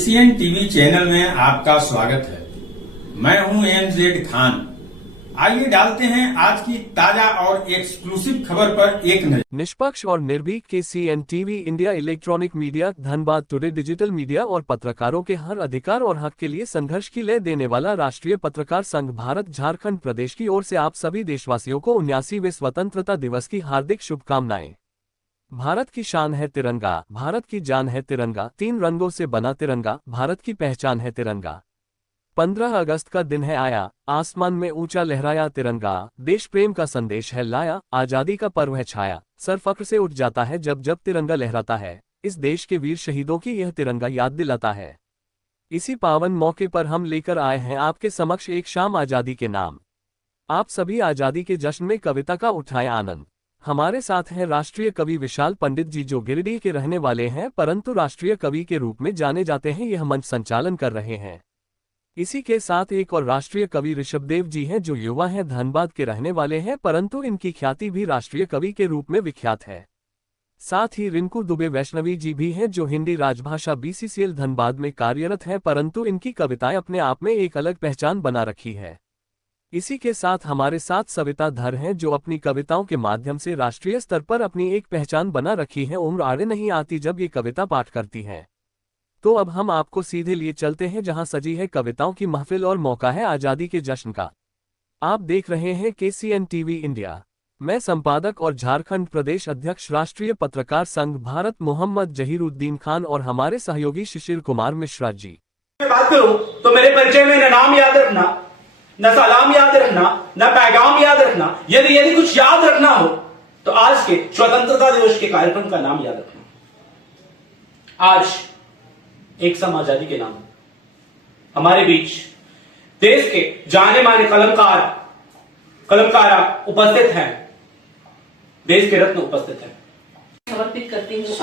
Asian TV channel में आपका स्वागत है। मैं हूं एमजेड खान। आइए डालते हैं आज की ताजा और एक्सक्लूसिव खबर पर एक नजर। निष्पक्ष और निर्भीक KCN TV India electronic media Dhanbad today digital media और पत्रकारों के हर अधिकार और हक के लिए संघर्ष की लय देने वाला राष्ट्रीय पत्रकार संघ भारत झारखंड प्रदेश की ओर से आप सभी देशवासियों को 79वें स्वतंत्रता दिवस की हार्दिक शुभकामनाएं। भारत की शान है तिरंगा, भारत की जान है तिरंगा, 3 रंगों से बना तिरंगा, भारत की पहचान है तिरंगा। 15 अगस्त का दिन है आया, आसमान में ऊंचा लहराया तिरंगा, देश प्रेम का संदेश है लाया, आजादी का पर्व है छाया, सर फख्र से उठ जाता है जब जब तिरंगा लहराता है। इस देश के वीर शहीदों की यह तिरंगा याद दिलाता है। इसी पावन मौके पर हम लेकर आए हैं आपके समक्ष एक शाम आजादी के नाम। आप सभी आजादी के जश्न में कविता का उठाएं आनंद। हमारे साथ हैं राष्ट्रीय कवि विशाल पंडित जी, जो गिरिडीह के रहने वाले हैं परंतु राष्ट्रीय कवि के रूप में जाने जाते हैं। यह मंच संचालन कर रहे हैं। इसी के साथ एक और राष्ट्रीय कवि ऋषभदेव जी हैं, जो युवा हैं, धनबाद के रहने वाले हैं परंतु इनकी ख्याति भी राष्ट्रीय कवि के रूप में विख्यात है। साथ ही रिंकू दुबे वैष्णवी जी भी हैं, जो हिंदी राजभाषा BCCL धनबाद में कार्यरत हैं परंतु इनकी कविताएं अपने आप में एक अलग पहचान बना रखी है। इसी के साथ हमारे साथ सविता धर हैं, जो अपनी कविताओं के माध्यम से राष्ट्रीय स्तर पर अपनी एक पहचान बना रखी है। उम्र आड़े नहीं आती जब ये कविता पाठ करती हैं। तो अब हम आपको सीधे लिए चलते हैं जहां सजी है कविताओं की महफिल और मौका है आजादी के जश्न का। आप देख रहे हैं KCN टीवी इंडिया। मैं संपादक और झारखंड प्रदेश अध्यक्ष राष्ट्रीय पत्रकार संघ भारत मोहम्मद जहीरुद्दीन खान और हमारे सहयोगी शिशिर कुमार मिश्रा जी। बात करूं तो मेरे परिचय में न नाम याद रखना, न सलाम याद रखना, न पैगाम याद रखना। यदि कुछ याद रखना हो तो आज के स्वतंत्रता दिवस के कार्यक्रम का नाम याद रखना। आज एक सम आजादी के नाम हमारे बीच देश के जाने माने कलमकारा उपस्थित हैं, देश के रत्न उपस्थित हैं। समर्पित करती हूँ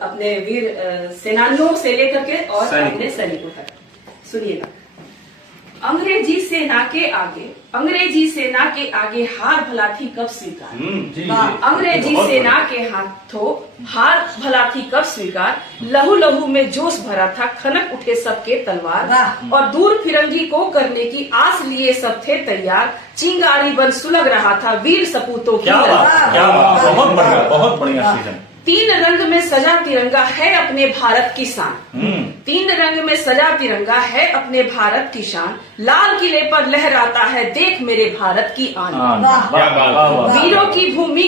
अपने वीर सेनानियों से लेकर के और अपने सैनिकों तक। सुनिएगा। अंग्रेजी सेना के आगे हार भला थी कब स्वीकार। अंग्रेजी सेना के हाथों हार भला थी कब स्वीकार। लहू लहू में जोश भरा था, खनक उठे सबके तलवार। और दूर फिरंगी को करने की आस लिए सब थे तैयार। चिंगारी बन सुलग रहा था वीर सपूतों की। बहुत बढ़िया सीजन। 3 रंग में सजा तिरंगा है अपने भारत की शान। 3 रंग में सजा तिरंगा है अपने भारत की शान। लाल किले पर लहराता है देख मेरे भारत की आन। वीरों की भूमि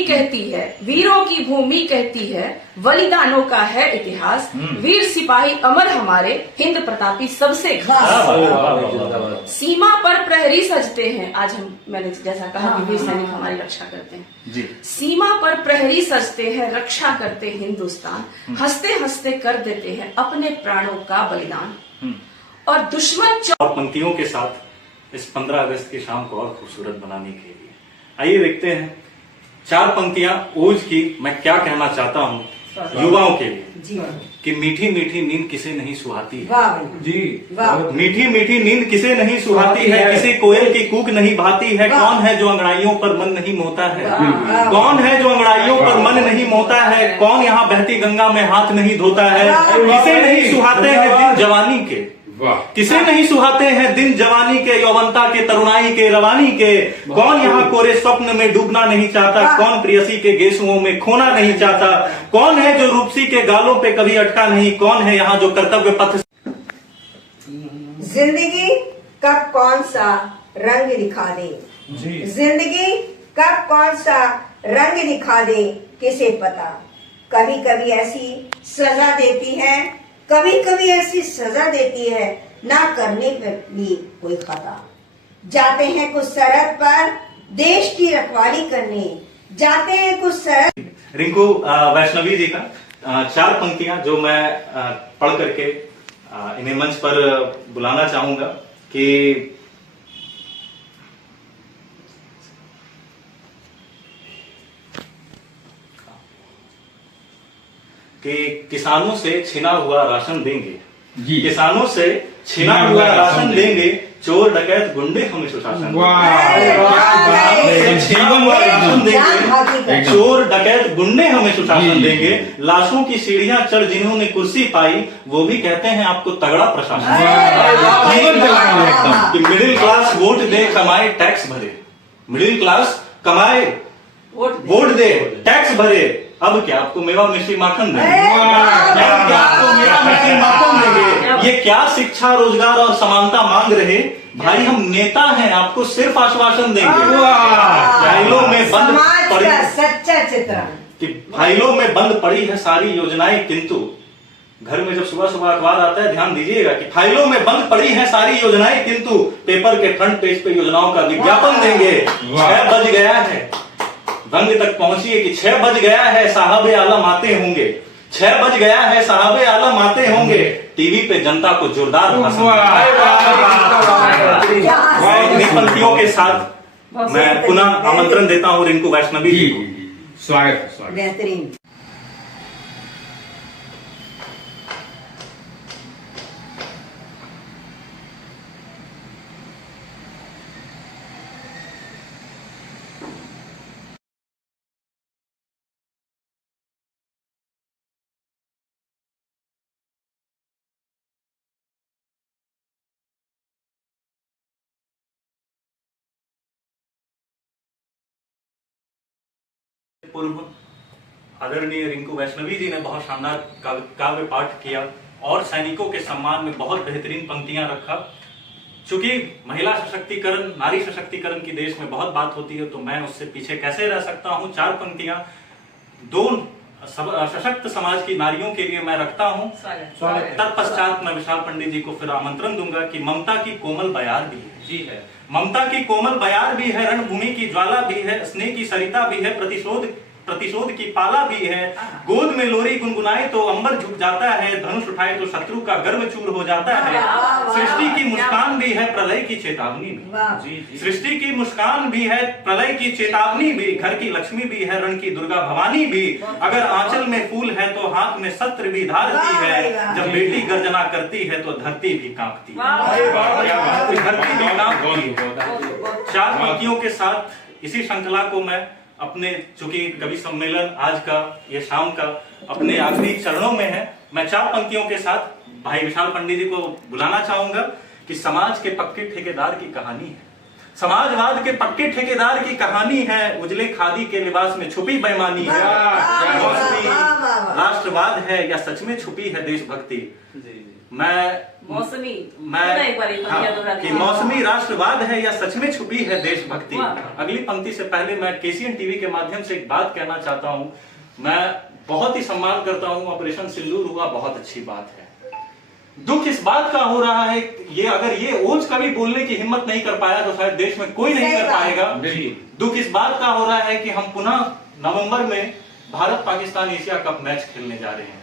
कहती है, बलिदानों का है इतिहास। वीर सिपाही अमर हमारे, हिंद प्रतापी सबसे खास। सीमा पर प्रहरी सजते हैं। आज मैंने जैसा कहा वीर सैनिक हमारी रक्षा करते हैं जी। सीमा पर प्रहरी सजते हैं, रक्षा करते हिंदुस्तान। हंसते हंसते कर देते हैं अपने प्राणों का बलिदान। और दुश्मन और पंक्तियों के साथ इस 15 अगस्त की शाम को और खूबसूरत बनाने के लिए आइए देखते हैं 4 पंक्तियां ओज की। मैं क्या कहना चाहता हूं युवाओं के लिए कि मीठी मीठी नींद किसे नहीं सुहाती है जी। मीठी मीठी नींद किसे नहीं सुहाती है, किसी कोयल की कूक नहीं भाती है। कौन है जो अंगड़ाइयों पर मन नहीं मोता है, कौन है जो अंगड़ाइयों पर मन नहीं मोता है। कौन यहाँ बहती गंगा में हाथ नहीं धोता है। किसे नहीं सुहाते हैं दिन जवानी के, किसे नहीं सुहाते हैं दिन जवानी के, यौवनता के, तरुणाई के, रवानी के। कौन यहाँ कोरे स्वप्न में डूबना नहीं चाहता, कौन प्रियसी के गेसुओं में खोना नहीं चाहता। कौन है जो रूपसी के गालों पे कभी अटका नहीं, कौन है यहाँ जो कर्तव्य पथ। जिंदगी कब कौन सा रंग दिखा दे, जिंदगी कब कौन सा रंग दिखा दे किसे पता। कभी कभी ऐसी सजा देती है, कभी कभी ऐसी सजा देती है, ना करने पर भी कोई खता। जाते हैं कुछ सरहद पर देश की रखवाली करने, जाते हैं कुछ सरहद। रिंकू वैष्णवी जी का 4 पंक्तियां जो मैं पढ़ करके इन्हें मंच पर बुलाना चाहूंगा कि किसानों से छिना हुआ राशन देंगे, किसानों से छिना हुआ राशन देंगे, चोर डकैत गुंडे हमें सुशासन देंगे। देंगे। चोर डकैत गुंडे हमें सुशासन देंगे। लाशों की सीढ़ियां चढ़ जिन्होंने कुर्सी पाई वो भी कहते हैं आपको तगड़ा प्रशासन कि मिडिल क्लास वोट दे कमाए टैक्स भरे, मिडिल क्लास कमाए वोट दे टैक्स भरे, अब क्या आपको मेवा मिश्री माखन देंगे, आपको मेवा मिश्री माखन देंगे। ये क्या शिक्षा रोजगार और समानता मांग रहे भाई, हम नेता हैं, आपको सिर्फ आश्वासन देंगे। फाइलों में बंद पड़ी सच्चा चित्रण कि फाइलों में बंद पड़ी है सारी योजनाएं, किंतु घर में जब सुबह सुबह अखबार आता है ध्यान दीजिएगा कि फाइलों में बंद पड़ी है सारी योजनाएं, किंतु पेपर के फ्रंट पेज पे योजनाओं का विज्ञापन देंगे। 6 बज गया है, रंग तक पहुंचिए कि 6 बज गया है, साहब आलम आते होंगे, 6 बज गया है, साहब आलम आते होंगे। टीवी पे जनता को जोरदार भाषण पंक्तियों के साथ मैं पुनः आमंत्रण देता हूं रिंकू वैष्णवी जी को। स्वागत बेहतरीन। पूर्व आदरणीय रिंकू वैष्णवी जी ने बहुत शानदार काव्य पाठ किया और सैनिकों के सम्मान में बहुत बेहतरीन पंक्तियां रखा। चूंकि महिला सशक्तिकरण, नारी सशक्तिकरण की देश में बहुत बात होती है, तो मैं उससे पीछे कैसे रह सकता हूं। 4 पंक्तियां 2 सशक्त समाज की नारियों के लिए मैं रखता हूं। तत्पश्चात मैं विशाल पंडित जी को फिर आमंत्रण दूंगा कि ममता की कोमल बयार भी है, जी है, ममता की कोमल बयार भी है, रणभूमि की ज्वाला भी है, स्नेह की सरिता भी है, प्रतिशोध की पाला भी है। गोद में लोरी गुनगुनाए तो अंबर झुक जाता है, धनुष उठाए तो शत्रु का गर्व चूर हो जाता है। सृष्टि की मुस्कान भी है, प्रलय की चेतावनी भी, सृष्टि की मुस्कान भी है, प्रलय की चेतावनी भी, घर की लक्ष्मी भी है, रण की दुर्गा भवानी भी। अगर आंचल में फूल है तो हाथ में सत्र भी धारती है, जब बेटी गर्जना करती है तो धरती भी कांपती है, धरती भी कांपती है। 4 पंक्तियों के साथ इसी श्रृंखला को मैं अपने, चूंकि कवि सम्मेलन आज का ये शाम का अपने आखिरी चरणों में है, मैं 4 पंक्तियों के साथ भाई विशाल पंडित जी को बुलाना चाहूंगा कि समाज के पक्के ठेकेदार की कहानी है, समाजवाद के पक्के ठेकेदार की कहानी है, उजले खादी के लिबास में छुपी बेईमानी है, राष्ट्रवाद है या सच में छुपी है देशभक्ति। मौसमी कि मौसमी राष्ट्रवाद है या सच में छुपी है देशभक्ति। अगली पंक्ति से पहले मैं केसीएन टीवी के माध्यम से एक बात कहना चाहता हूं। मैं बहुत ही सम्मान करता हूं, ऑपरेशन सिंदूर हुआ, बहुत अच्छी बात है। दुख इस बात का हो रहा है, ये अगर ये ओज कभी बोलने की हिम्मत नहीं कर पाया तो शायद देश में कोई नहीं कर पाएगा। दुख इस बात का हो रहा है कि हम पुनः नवंबर में Bharat Pakistan Asia cup match खेलने जा रहे हैं,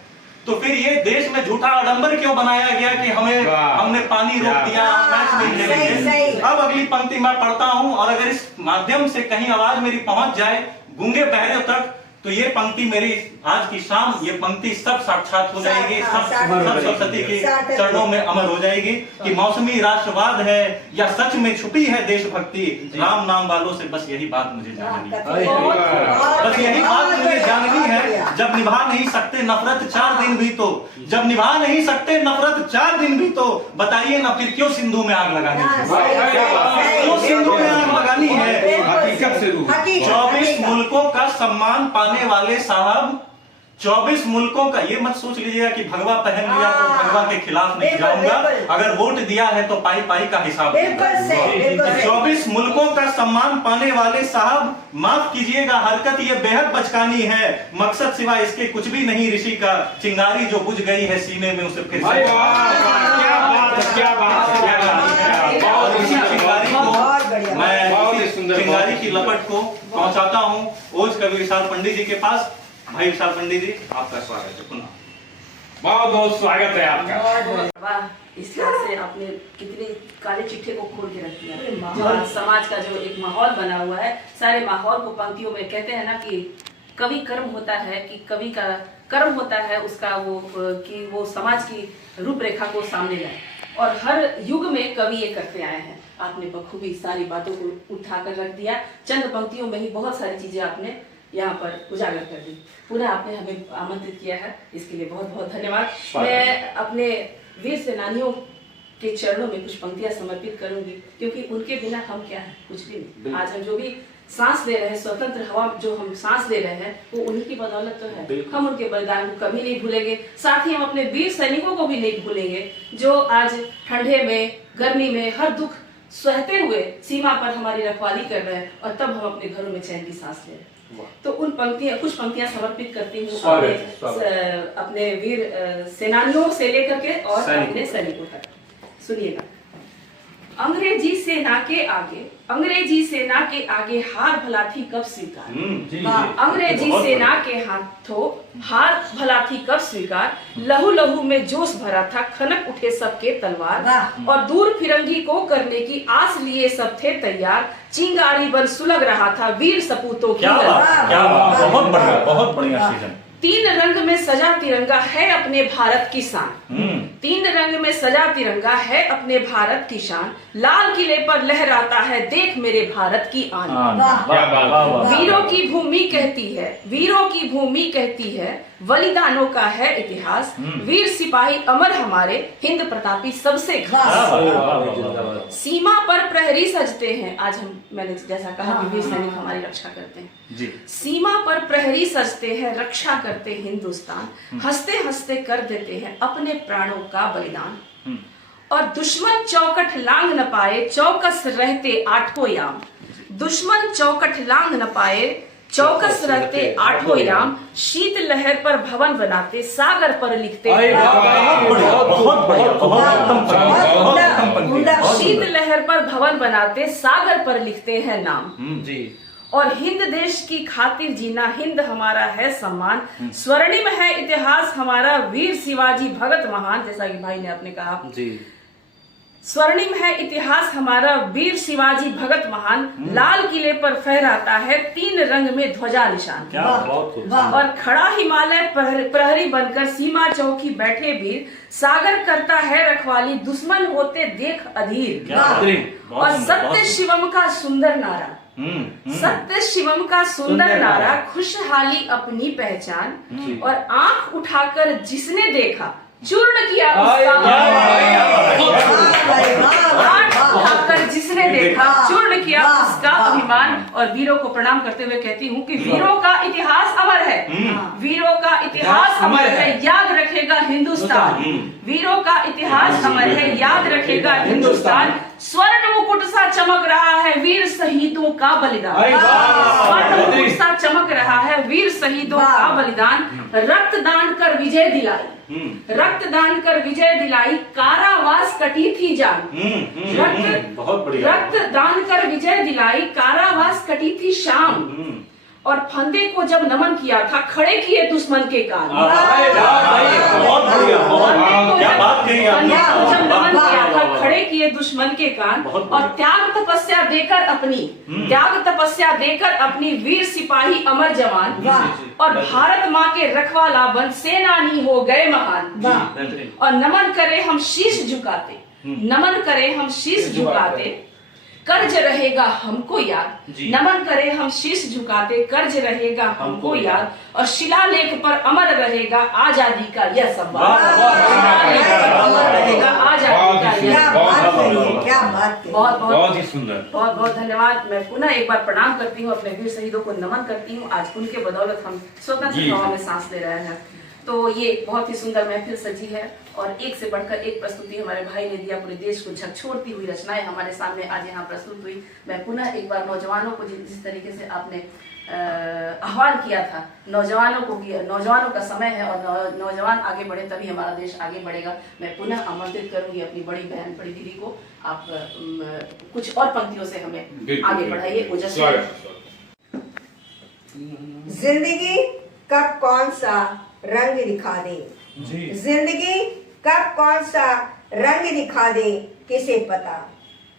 तो फिर ये देश में झूठा आडंबर क्यों बनाया गया कि हमने पानी रोक दिया, मैच नहीं खेलेंगे। अब अगली पंक्ति मैं पढ़ता हूं और अगर इस माध्यम से कहीं आवाज मेरी पहुंच जाए गूंगे बहरे तक, तो ये पंक्ति मेरी आज की शाम, ये पंक्ति सब साक्षात हो जाएगी, सब सरस्वती के चरणों में अमर हो जाएगी कि मौसमी राष्ट्रवाद है या सच में छुपी है देशभक्ति। राम नाम वालों से बस यही बात मुझे जाननी है, बस यही बात मुझे जाननी है। जब निभा नहीं सकते नफरत 4 दिन भी, तो जब निभा नहीं सकते नफरत 4 दिन भी, तो बताइए ना फिर क्यों सिंधु में आग लगानी है, क्यों सिंधु में आग लगानी है। हकीकत से 24 मुल्कों का सम्मान पाने वाले साहब, 24 मुल्कों का, ये मत सोच लीजिएगा कि भगवा पहन लिया तो भगवा के खिलाफ नहीं जाऊंगा, अगर वोट दिया है तो पाई पाई का हिसाब। 24 मुल्कों का सम्मान पाने वाले साहब, माफ कीजिएगा हरकत ये बेहद बचकानी है, मकसद सिवा इसके कुछ भी नहीं ऋषि का, चिंगारी जो बुझ गई है सीने में उसे फिर से चिंगारी की लपट को पहुंचाता हूं ओज कवि विशाल पंडित जी के पास। भाई विशाल पंडित जी, आपका स्वागत है पुनः। बहुत बहुत स्वागत है आपका। वाह, इस तरह से आपने कितने काले चिट्ठे को खोल के रख दिया। जो समाज का जो एक माहौल बना हुआ है, सारे माहौल को पंक्तियों में कहते हैं ना कि कवि कर्म होता है, कि कवि का कर्म होता है उसका वो कि वो समाज की रूपरेखा को सामने लाए। और हर युग में कवि ये करते आए हैं। आपने बखूबी सारी बातों को उठाकर रख दिया, चंद पंक्तियों में ही बहुत सारी चीजें आपने यहाँ पर उजागर कर दी। पुनः आपने हमें आमंत्रित किया है, इसके लिए बहुत बहुत धन्यवाद। मैं अपने वीर सेनानियों के चरणों में कुछ पंक्तियां समर्पित करूंगी, क्योंकि उनके बिना हम क्या है, कुछ भी नहीं। आज हम जो भी सांस ले रहे हैं, स्वतंत्र हवा जो हम सांस ले रहे हैं, वो उन्हीं की बदौलत तो है। हम उनके बलिदान को कभी नहीं भूलेंगे। साथ ही हम अपने वीर सैनिकों को भी नहीं भूलेंगे, जो आज ठंडे में, गर्मी में, हर दुख सहते हुए सीमा पर हमारी रखवाली कर रहे हैं, और तब हम अपने घरों में चैन की सांस ले रहे हैं। तो उन कुछ पंक्तियां समर्पित करती हूँ अपने वीर सेनानियों से लेकर के और अपने सैनिकों तक। सुनिएगा। अंग्रेजी सेना के आगे हार भला थी कब स्वीकार। अंग्रेजी सेना के हाथों हार भला थी कब स्वीकार। लहू लहू में जोश भरा था, खनक उठे सबके तलवार, और दूर फिरंगी को करने की आस लिए सब थे तैयार। चिंगारी बन सुलग रहा था वीर सपूतों की। क्या बात, बहुत बढ़िया सीजन। तीन रंग में सजा तिरंगा है अपने भारत की शान। तीन रंग में सजा तिरंगा है अपने भारत की शान। लाल किले पर लहराता है देख मेरे भारत की आन। वीरों की भूमि कहती है बलिदानों का है इतिहास। वीर सिपाही अमर हमारे, हिंद प्रतापी सबसे खास। सीमा पर प्रहरी सजते हैं। आज मैंने जैसा कहा कि वीर सैनिक हमारी रक्षा करते हैं जी। सीमा पर प्रहरी सजते हैं, रक्षा करते हिंदुस्तान। हंसते हंसते कर देते हैं अपने प्राणों का बलिदान। और दुश्मन चौकट लांग न पाए, चौकस रहते आठों याम। दुश्मन चौकट लांग न पाए, चौकस रहते आठों याम। शीत लहर पर भवन बनाते, सागर पर लिखते। शीत लहर पर भवन बनाते, सागर पर लिखते हैं नाम जी। और हिंद देश की खातिर जीना, हिंद हमारा है सम्मान। स्वर्णिम है इतिहास हमारा, वीर शिवाजी भगत महान। जैसा कि भाई ने आपने कहा जी, स्वर्णिम है इतिहास हमारा, वीर शिवाजी भगत महान। लाल किले पर फहराता है तीन रंग में ध्वजा निशान। और खड़ा हिमालय प्रहरी बनकर सीमा चौकी बैठे वीर। सागर करता है रखवाली, दुश्मन होते देख अधीर। और सत्य शिवम का सुंदर नारा, सत्य शिवम का सुंदर नारा, खुशहाली अपनी पहचान। और आंख उठाकर जिसने देखा, चूर्ण किया उसका। आंख उठाकर जिसने देखा, चूर्ण किया उसका अभिमान। और वीरों को प्रणाम करते हुए कहती हूँ कि वीरों का इतिहास अमर है। वीरों का इतिहास अमर है, याद रखेगा हिंदुस्तान। वीरों का इतिहास अमर है, याद रखेगा हिंदुस्तान। स्वर्ण मुकुट सा चमक रहा है वीर शहीदों का बलिदान। स्वर्ण मुकुट सा चमक रहा है वीर शहीदों का बलिदान। रक्तदान कर विजय दिलाई, रक्तदान कर विजय दिलाई। कारावास कटी थी जान। रक्तदान कर विजय दिलाई, कारावास कटी थी शाम। और फंदे को जब नमन किया था, खड़े किए दुश्मन के कान। जब नमन किया था, खड़े किए दुश्मन के कान। और त्याग तपस्या देकर अपनी वीर सिपाही अमर जवान। और भारत माँ के रखवाला बन सेनानी हो गए महान। और नमन करे हम शीश झुकाते, नमन करे हम शीश झुकाते, कर्ज रहेगा हमको याद। नमन करे हम शीश झुकाते, कर्ज रहेगा हमको याद। और शिलालेख पर अमर रहेगा आजादी का यह संवाद। अमर रहेगा आजादी का यह संवाद। क्या बात, बहुत ही सुंदर। बहुत बहुत धन्यवाद। मैं पुनः एक बार प्रणाम करती हूँ, अपने वीर शहीदों को नमन करती हूँ। आज उनके बदौलत हम स्वतंत्र हवा में सांस ले रहे हैं। तो ये बहुत ही सुंदर महफिल सजी है, और एक से बढ़कर एक प्रस्तुति हमारे भाई ने दिया। पूरे देश को झकझोरती हुई रचनाएं हमारे सामने आज यहाँ प्रस्तुत हुई। मैं पुनः एक बार नौजवानों को जिस तरीके से आपने आह्वान किया था, नौजवानों को किया, नौजवानों का समय है और नौजवान आगे बढ़े तभी हमारा देश आगे बढ़ेगा। मैं पुनः आमंत्रित करूंगी अपनी बड़ी बहन, बड़ी दीदी को। आप कुछ और पंक्तियों से हमें आगे बढ़ाइए। जिंदगी कब कौन सा रंग दिखा दे, जिंदगी कब कौन सा रंग दिखा दे किसे पता।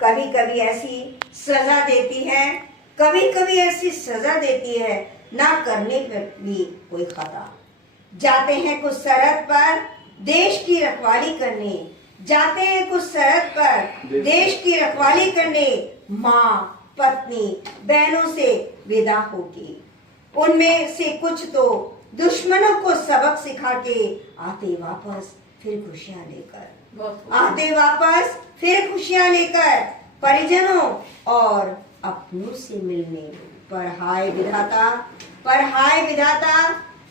कभी कभी ऐसी सजा देती है, कभी कभी ऐसी सजा देती है, ना करने पर भी कोई खता। जाते हैं कुछ सरहद पर देश की रखवाली करने, जाते हैं कुछ सरहद पर देश की रखवाली करने, माँ, पत्नी, बहनों से विदा होके। उनमें से कुछ तो दुश्मनों को सबक सिखा के आते वापस फिर खुशियां लेकर, आते वापस फिर खुशियां लेकर, परिजनों और अपनों से मिलने। पर हाय विधाता, पर हाय विधाता,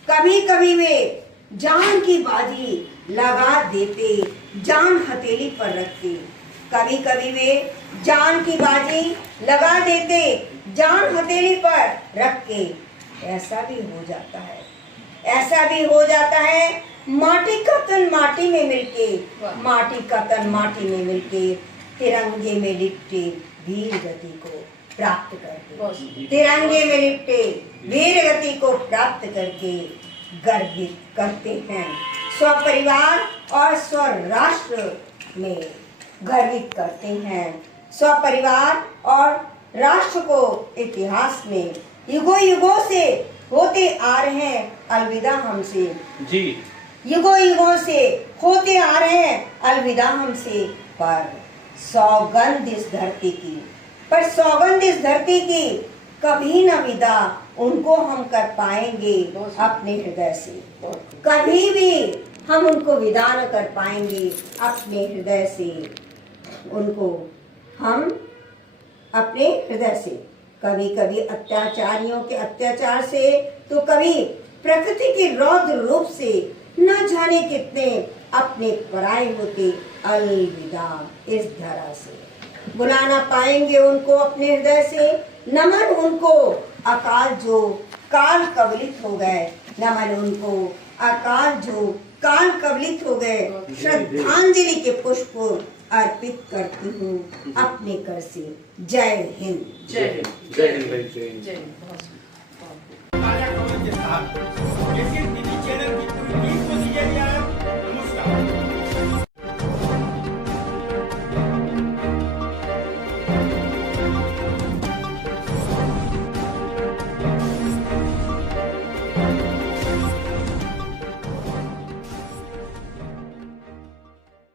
कभी कभी वे जान की बाजी लगा देते, जान हथेली पर रखते। कभी कभी वे जान की बाजी लगा देते, जान हथेली पर रख के। ऐसा भी हो जाता है, ऐसा भी हो जाता है, माटी का तन माटी में मिलके, माटी का तन माटी में मिलके, तिरंगे में लिपटे वीर गति को प्राप्त करके, तिरंगे में लिपटे वीर गति को प्राप्त करके गर्वित करते हैं। स्व परिवार और स्व राष्ट्र में गर्वित करते हैं। स्व परिवार और राष्ट्र को इतिहास में युगों युगों से होते आ रहे हैं अलविदा हमसे जी, युगों युगों से होते आ रहे हैं अलविदा हमसे। पर सौगंध इस धरती की, पर सौगंध इस धरती की, कभी न विदा उनको हम कर पाएंगे अपने हृदय से। कभी भी हम उनको विदा न कर पाएंगे अपने हृदय से। उनको हम अपने हृदय से, कभी कभी अत्याचारियों के अत्याचार से, तो कभी प्रकृति के रौद्र रूप से, न जाने कितने अपने पराए होते अलविदा इस धरा से। बुला ना पाएंगे उनको अपने हृदय से, नमन उनको अकाल जो काल कवलित हो गए, नमन उनको अकाल जो काल कवलित हो गए। श्रद्धांजलि के पुष्प अर्पित करती हूँ अपने कर से। जय हिंद। जय हिंद। जय हिंद भाई, जय हिंद। जय हिंद। बहुत ताजा खबर के साथ